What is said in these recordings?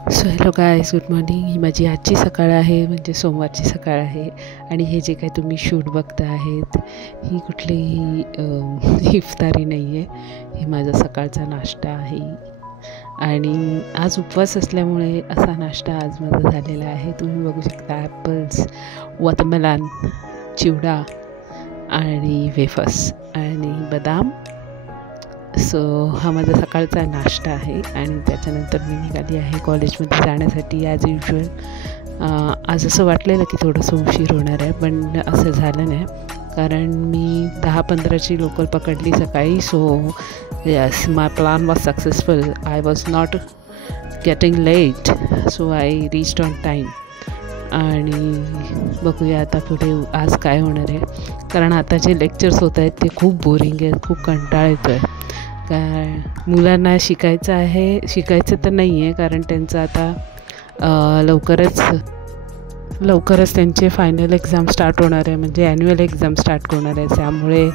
So hello guys, good morning. ही माझी आजची सकाळ आहे, म्हणजे सोमवारची सकाळ आहे. आणि हे जे काही तुम्ही शूट बघता आहेत, ही कुठलीही इफ्तारी नाही आहे. ही माझा सकाळचा नाश्ता आहे. आणि आज उपवास असल्यामुळे असा नाश्ता आज माझा झालेला आहे. तुम्ही बघू शकता ॲपल्स, वॉटरमेलन, चिवडा आणि वेफर्स आणि बदाम. सो हा माझा सकाळचा नाश्ता आहे. आणि त्याच्यानंतर मी निघाली आहे कॉलेजमध्ये जाण्यासाठी ॲज युजल. आज असं वाटलेलं की थोडंसं उशीर होणार आहे, पण असं झालं नाही, कारण मी 10:15ची लोकल पकडली सकाळी. So yes, my plan was successful. I was not getting late, so I reached on time. आणि बघूया आता पुढे आज काय होणार आहे, कारण आता जे लेक्चर्स होत आहेत ते खूप बोरिंग आहेत, खूप कंटाळा येतो आहे. मुलांना शिकायचं तर नाही आहे, कारण त्यांचं आता लवकरच त्यांचे फायनल एक्झाम स्टार्ट होणार आहे, म्हणजे ॲन्युअल एक्झाम स्टार्ट होणार आहे. त्यामुळे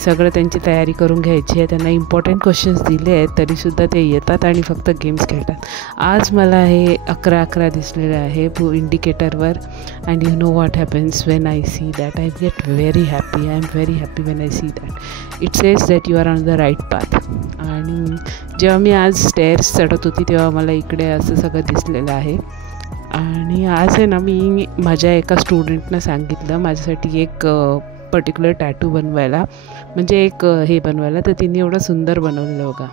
सगळं त्यांची तयारी करून घ्यायची आहे. त्यांना इम्पॉर्टंट क्वेश्चन्स दिले आहेत, तरीसुद्धा ते येतात आणि फक्त गेम्स खेळतात. आज मला हे 11-11 दिसलेलं आहे इंडिकेटरवर. And you know what happens when I see that, I get very happy. I am very happy when I see that. It says that you are on the right path. आणि जेव्हा मी आज स्टेअर्स चढत होती तेव्हा मला इकडे असं सगळं दिसलेलं आहे. आणि आज आहे ना, मी माझ्या एका स्टुडंटनं सांगितलं माझ्यासाठी एक पर्टिक्युलर टॅटू बनवायला, म्हणजे एक हे बनवायला. तर तिने एवढं सुंदर बनवलेलं बघा,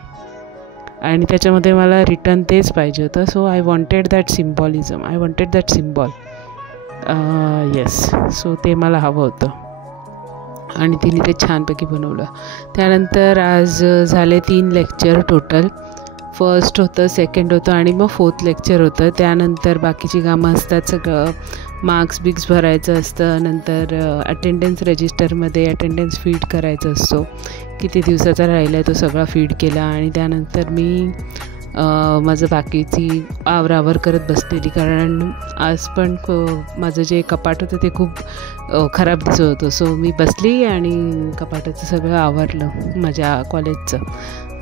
आणि त्याच्यामध्ये मला रिटर्न तेच पाहिजे होतं. So I wanted that symbolism, I wanted that symbol. Yes, so ते मला हवं होतं आणि तिने ते छानपैकी बनवलं. त्यानंतर आज झाले 3 लेक्चर टोटल. फर्स्ट होतं, सेकंड होतं आणि मग 4th लेक्चर होतं. त्यानंतर बाकीची कामं असतात, सगळं मार्क्स बिक्स भरायचं असतं. नंतर अटेंडन्स रजिस्टरमध्ये अटेंडन्स फीड करायचा असतो, किती दिवसाचा राहिला आहे तो सगळा फीड केला. आणि त्यानंतर मी माझं बाकीची आवरावर करत बसलेली, कारण आज पण माझं जे कपाट होतं ते खूप खराब दिसत होतं. सो मी बसली आणि कपाटाचं सगळं आवरलं माझ्या कॉलेजचं,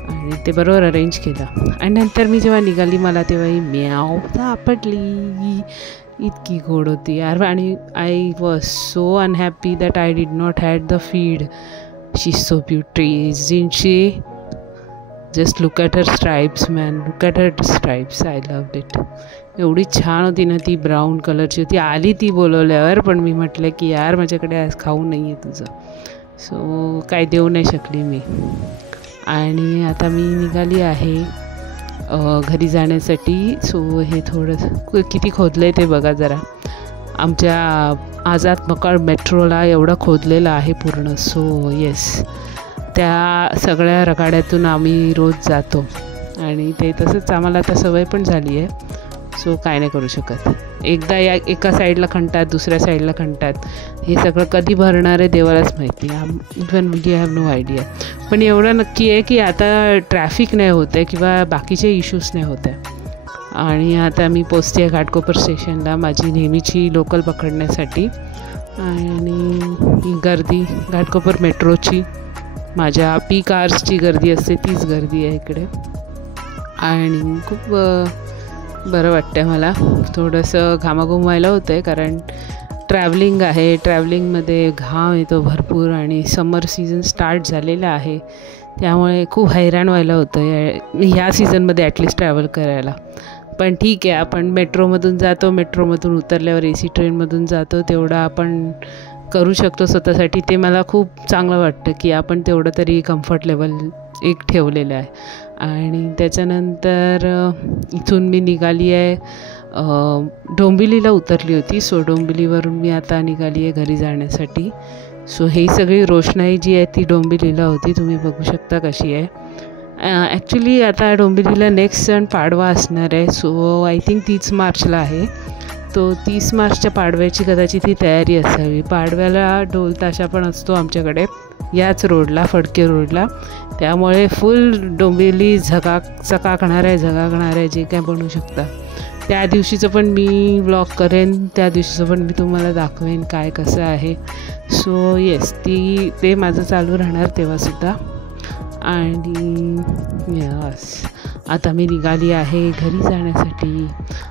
आणि ते बरोबर अरेंज केलं. आणि नंतर मी जेव्हा निघाली, मला तेव्हा ही म्याव सापडली. इतकी गोड होती यार. आणि I was so unhappy that I did not had the feed. She is so beauty, isn't she? Just look at her stripes man, look at her stripes. I loved it. एवढी छान होती ना ती, ब्राऊन कलरची होती. आली ती बोलवल्यावर, पण मी म्हटलं की यार माझ्याकडे आज खाऊ नाही आहे तुझं, सो काय देऊ नाही शकली मी. आणि आता मी निघाली आहे घरी जाण्यासाठी. सो हे थोडं किती खोदलं आहे ते बघा जरा. आमच्या आझाद मकाळ मेट्रोला एवढं खोदलेलं आहे पूर्ण. सो येस, त्या सगळ्या रगाड्यातून आम्ही रोज जातो, आणि ते तसंच आम्हाला आता सवय पण झाली आहे. सो काय नाही करू शकत. एकदा एका साईडला खणतात, दुसऱ्या साईडला खणतात. हे सगळं कधी भरणार आहे देवालाच माहिती. Even we have no idea. पण एवढं नक्की आहे की आता ट्रॅफिक नाही होत आहे किंवा बाकीचे इश्यूज नाही होत आहे. आणि आता मी पोचते आहे घाटकोपर स्टेशनला माझी नेहमीची लोकल पकडण्यासाठी. आणि गर्दी घाटकोपर मेट्रोची, माझ्या पीक आवर्सची गर्दी असते तीच गर्दी आहे इकडे. आणि खूप बरं वाटतं आहे मला. थोडंसं घामाघूम व्हायला होतं आहे, कारण ट्रॅव्हलिंग आहे. ट्रॅव्हलिंगमध्ये घाम येतो भरपूर, आणि समर सीझन स्टार्ट झालेला आहे, त्यामुळे खूप हैराण व्हायला होतं ह्या सीझनमध्ये ॲटलिस्ट ट्रॅव्हल करायला. पण ठीक आहे, आपण मेट्रोमधून जातो, मेट्रोमधून उतरल्यावर AC ट्रेनमधून जातो, तेवढं आपण करू शकतो स्वतःसाठी. ते मला खूप चांगलं वाटतं की आपण तेवढं तरी कम्फर्ट लेवल एक ठेवलेलं आहे. आणि त्याच्यानंतर इथून मी निघाली आहे, डोंबिवलीला उतरली होती. सो डोंबिवलीवरून मी आता निघाली आहे घरी जाण्यासाठी. सो ही सगळी रोषणाई जी आहे ती डोंबिवलीला होती, तुम्ही बघू शकता कशी आहे. ॲक्च्युली आता डोंबिवलीला नेक्स्ट सण पाडवा असणार आहे. सो आय थिंक 30 मार्चला आहे. तो 30 मार्चच्या पाडव्याची कदाचित ही तयारी असावी. पाडव्याला ढोल ताशा पण असतो आमच्याकडे याच रोडला, फडके रोडला. त्यामुळे फुल डोंबिवली चकाकणार आहे, जे काय बनवू शकता. त्या दिवशीचं पण मी व्लॉग करेन, त्या दिवशीचं पण मी तुम्हाला दाखवेन काय कसं आहे. सो येस, ते माझं चालू राहणार तेव्हासुद्धा. आणि यस, आता मी निघाली आहे घरी जाण्यासाठी.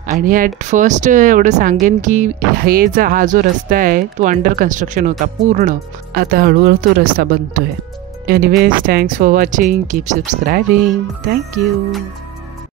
आणि ॲट फर्स्ट एवढं सांगेन की हा जो रस्ता आहे तो अंडर कन्स्ट्रक्शन होता पूर्ण. आता हळूहळू तो रस्ता बनतो आहे. Anyways, thanks for watching. Keep सबस्क्रायबिंग. Thank you.